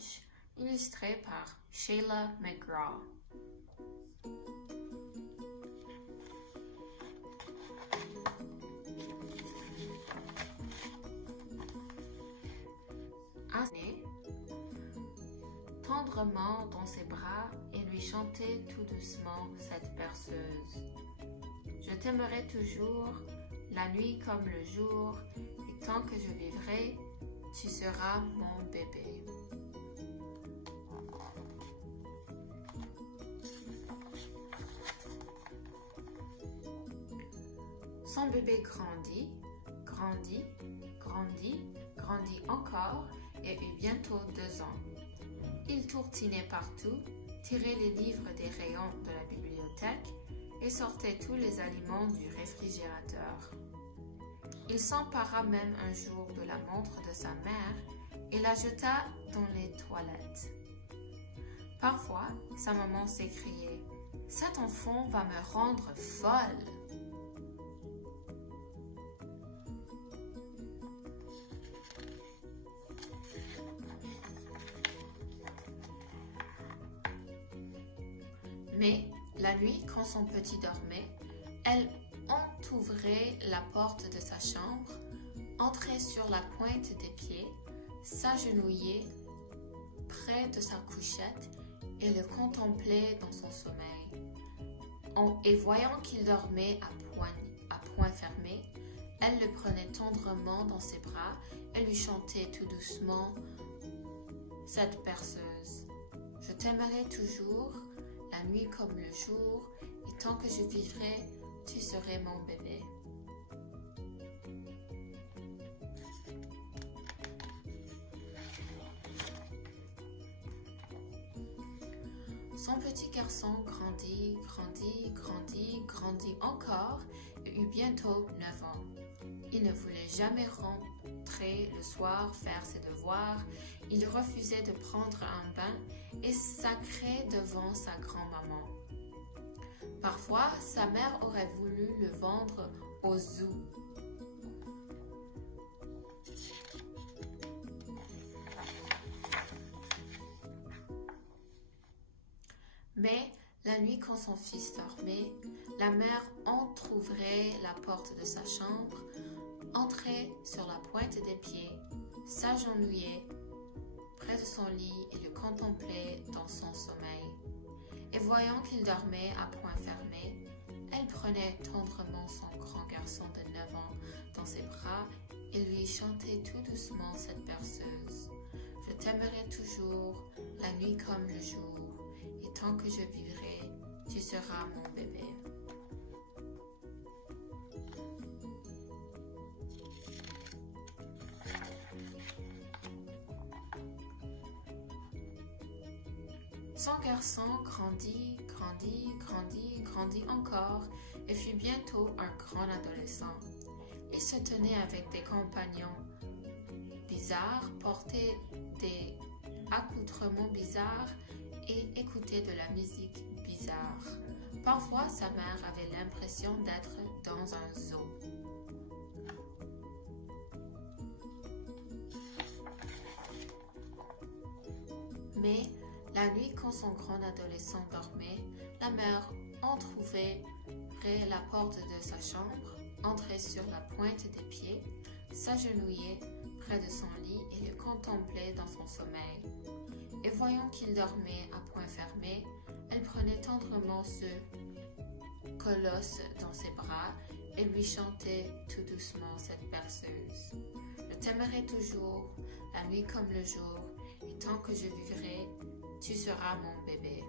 Punch, illustré par Sheila McGraw. Ainsi, tendrement dans ses bras et lui chanter tout doucement cette berceuse. Je t'aimerai toujours, la nuit comme le jour, et tant que je vivrai, tu seras mon bébé. Son bébé grandit, grandit, grandit, grandit encore et eut bientôt 2 ans. Il tourtinait partout, tirait les livres des rayons de la bibliothèque et sortait tous les aliments du réfrigérateur. Il s'empara même un jour de la montre de sa mère et la jeta dans les toilettes. Parfois, sa maman s'écriait « Cet enfant va me rendre folle !» Mais, la nuit, quand son petit dormait, elle entrouvrait la porte de sa chambre, entrait sur la pointe des pieds, s'agenouillait près de sa couchette et le contemplait dans son sommeil. Et voyant qu'il dormait à poing fermé, elle le prenait tendrement dans ses bras et lui chantait tout doucement cette berceuse. Je t'aimerai toujours, la nuit comme le jour, et tant que je vivrai, tu serais mon bébé. Son petit garçon grandit, grandit, grandit, grandit encore et eut bientôt 9 ans. Il ne voulait jamais rentrer le soir faire ses devoirs, il refusait de prendre un bain et sacrait devant sa grand-maman. Parfois, sa mère aurait voulu le vendre au zoo. Mais la nuit quand son fils dormait, la mère entrouvrait la porte de sa chambre, entrait sur la pointe des pieds, s'agenouillait près de son lit et le contemplait dans son sommeil. Et voyant qu'il dormait à poing fermé, elle prenait tendrement son grand garçon de 9 ans dans ses bras et lui chantait tout doucement cette berceuse. Je t'aimerai toujours, la nuit comme le jour, et tant que je vivrai, tu seras mon bébé. Son garçon grandit, grandit, grandit, grandit encore et fut bientôt un grand adolescent. Il se tenait avec des compagnons bizarres, portait des accoutrements bizarres et écoutait de la musique bizarre. Parfois, sa mère avait l'impression d'être dans un zoo. Mais la nuit, quand son grand adolescent dormait, la mère entrouvrait la porte de sa chambre, entrait sur la pointe des pieds, s'agenouillait près de son lit et le contemplait dans son sommeil. Et voyant qu'il dormait à poing fermé, elle prenait tendrement ce colosse dans ses bras et lui chantait tout doucement cette berceuse. Je t'aimerai toujours, la nuit comme le jour, et tant que je vivrai, tu seras mon bébé.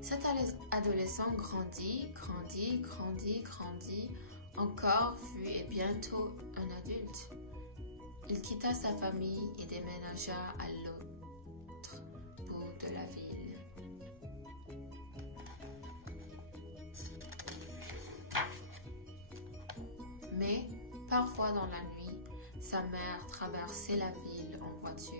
Cet adolescent grandit, grandit, grandit, grandit, encore fut et bientôt un adulte. Il quitta sa famille et déménagea à l'autre bout de la ville. Mais, parfois dans la nuit, sa mère traversait la ville en voiture.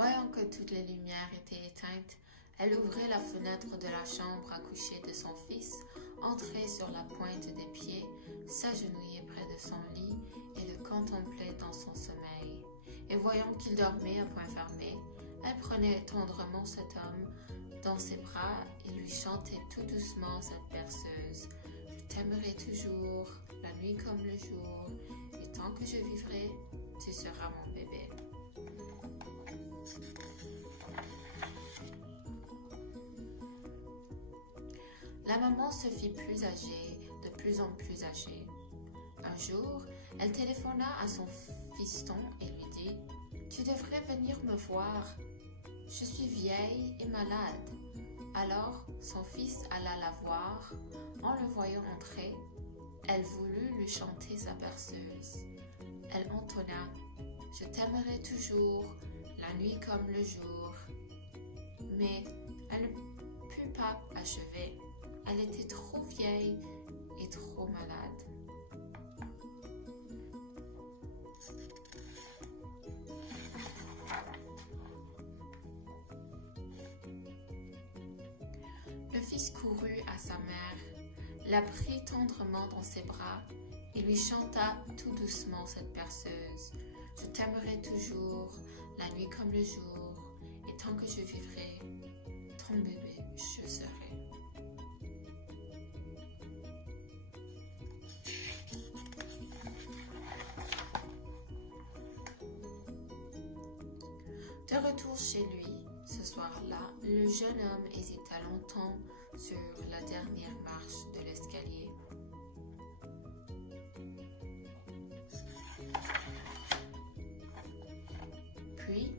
Voyant que toutes les lumières étaient éteintes, elle ouvrait la fenêtre de la chambre à coucher de son fils, entrait sur la pointe des pieds, s'agenouillait près de son lit et le contemplait dans son sommeil. Et voyant qu'il dormait à point fermé, elle prenait tendrement cet homme dans ses bras et lui chantait tout doucement cette berceuse. Je t'aimerai toujours, la nuit comme le jour, et tant que je vivrai, tu seras mon bébé. La maman se fit plus âgée, de plus en plus âgée. Un jour, elle téléphona à son fiston et lui dit « Tu devrais venir me voir. Je suis vieille et malade. » Alors, son fils alla la voir. En le voyant entrer, elle voulut lui chanter sa berceuse. Elle entonna « Je t'aimerai toujours, la nuit comme le jour. » Mais elle ne put pas achever. Elle était trop vieille et trop malade. Le fils courut à sa mère, la prit tendrement dans ses bras et lui chanta tout doucement cette berceuse. Je t'aimerai toujours, la nuit comme le jour, et tant que je vivrai, ton bébé je serai. De retour chez lui, ce soir-là, le jeune homme hésita longtemps sur la dernière marche de l'escalier. Puis,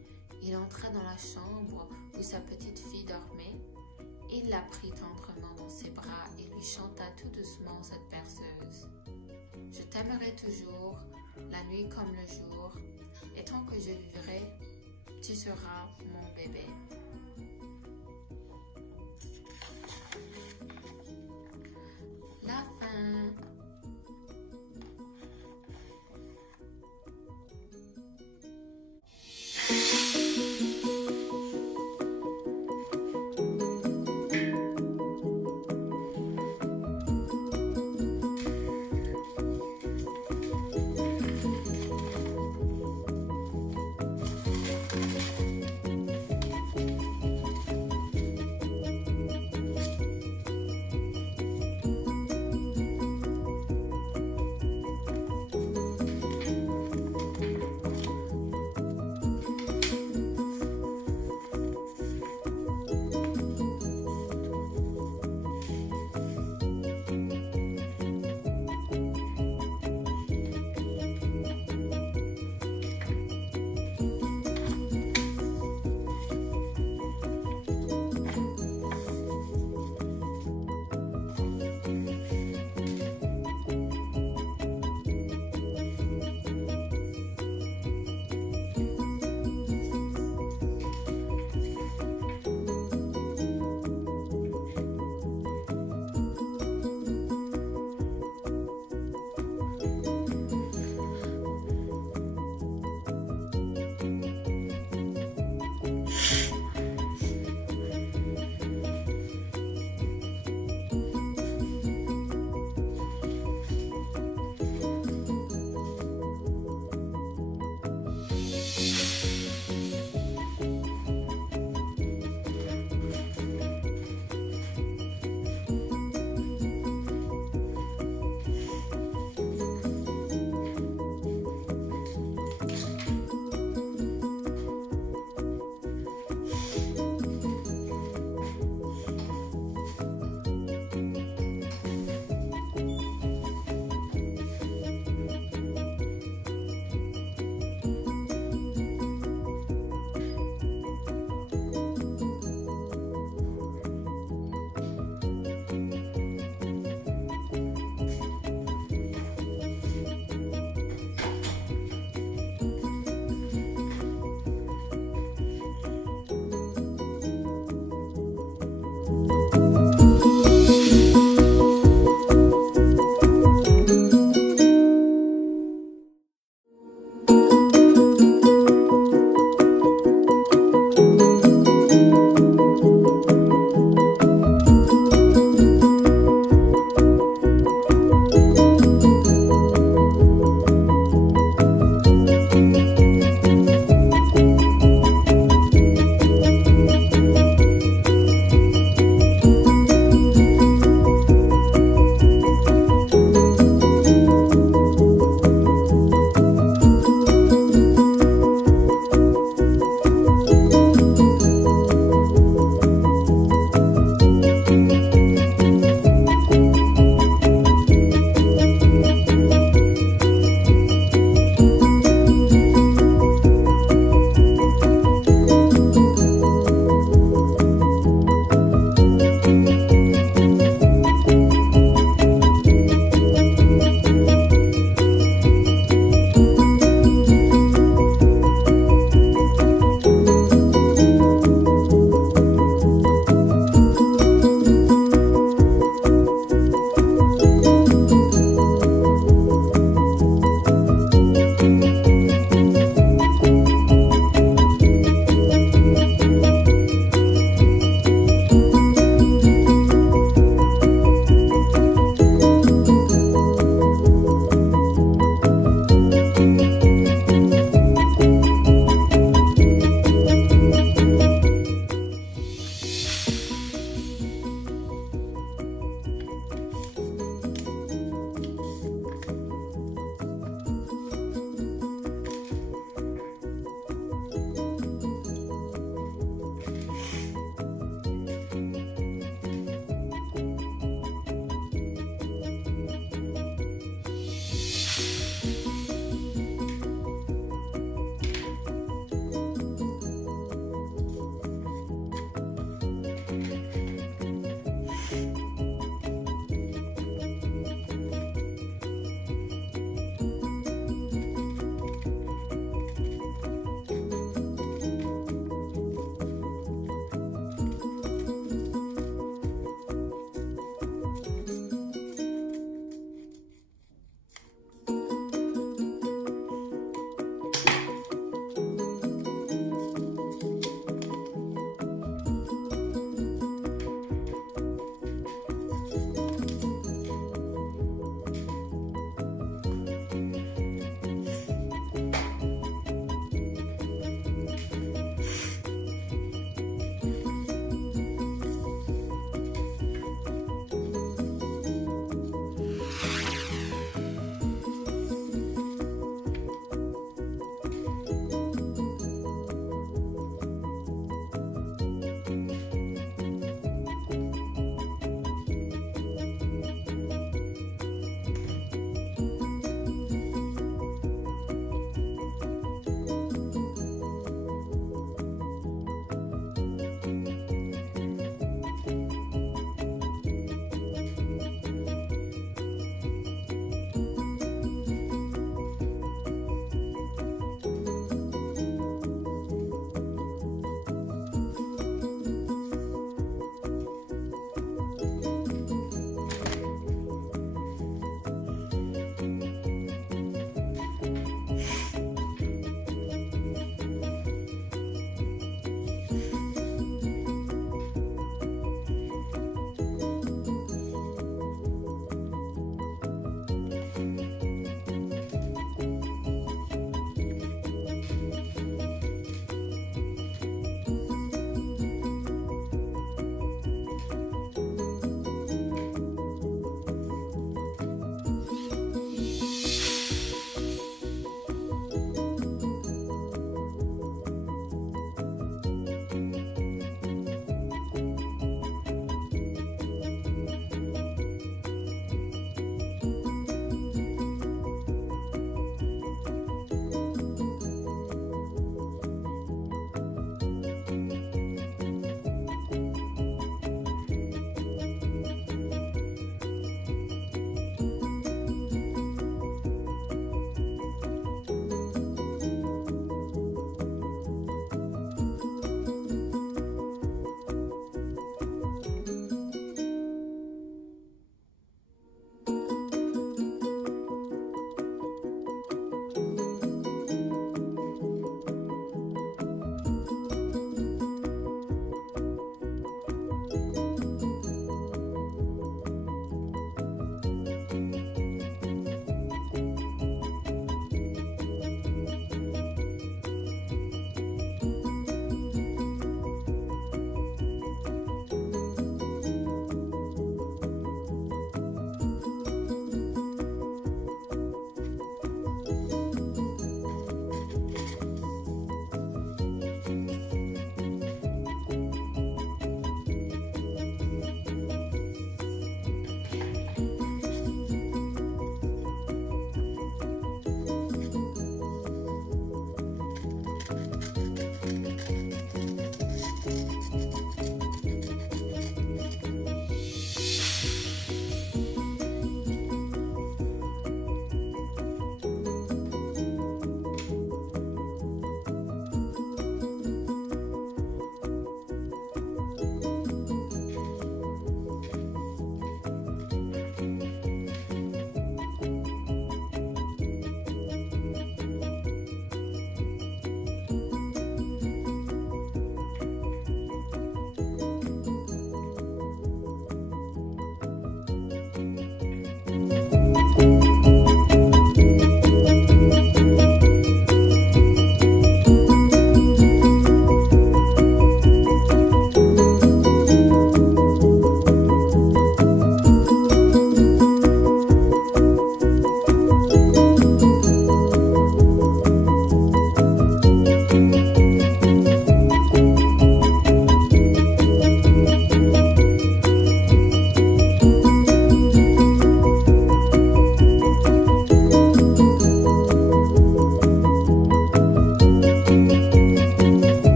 il entra dans la chambre où sa petite fille dormait. Il la prit tendrement dans ses bras et lui chanta tout doucement cette berceuse. Je t'aimerai toujours, la nuit comme le jour, et tant que je vivrai, tu seras mon bébé. La fin.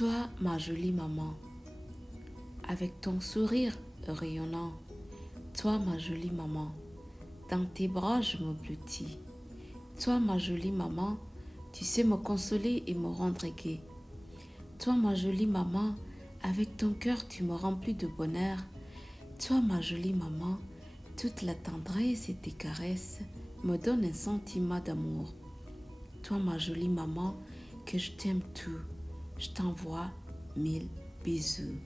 Toi, ma jolie maman, avec ton sourire rayonnant. Toi, ma jolie maman, dans tes bras je me blottis. Toi, ma jolie maman, tu sais me consoler et me rendre gai. Toi, ma jolie maman, avec ton cœur tu me remplis de bonheur. Toi, ma jolie maman, toute la tendresse et tes caresses me donnent un sentiment d'amour. Toi, ma jolie maman, que je t'aime tout, je t'envoie 1000 bisous.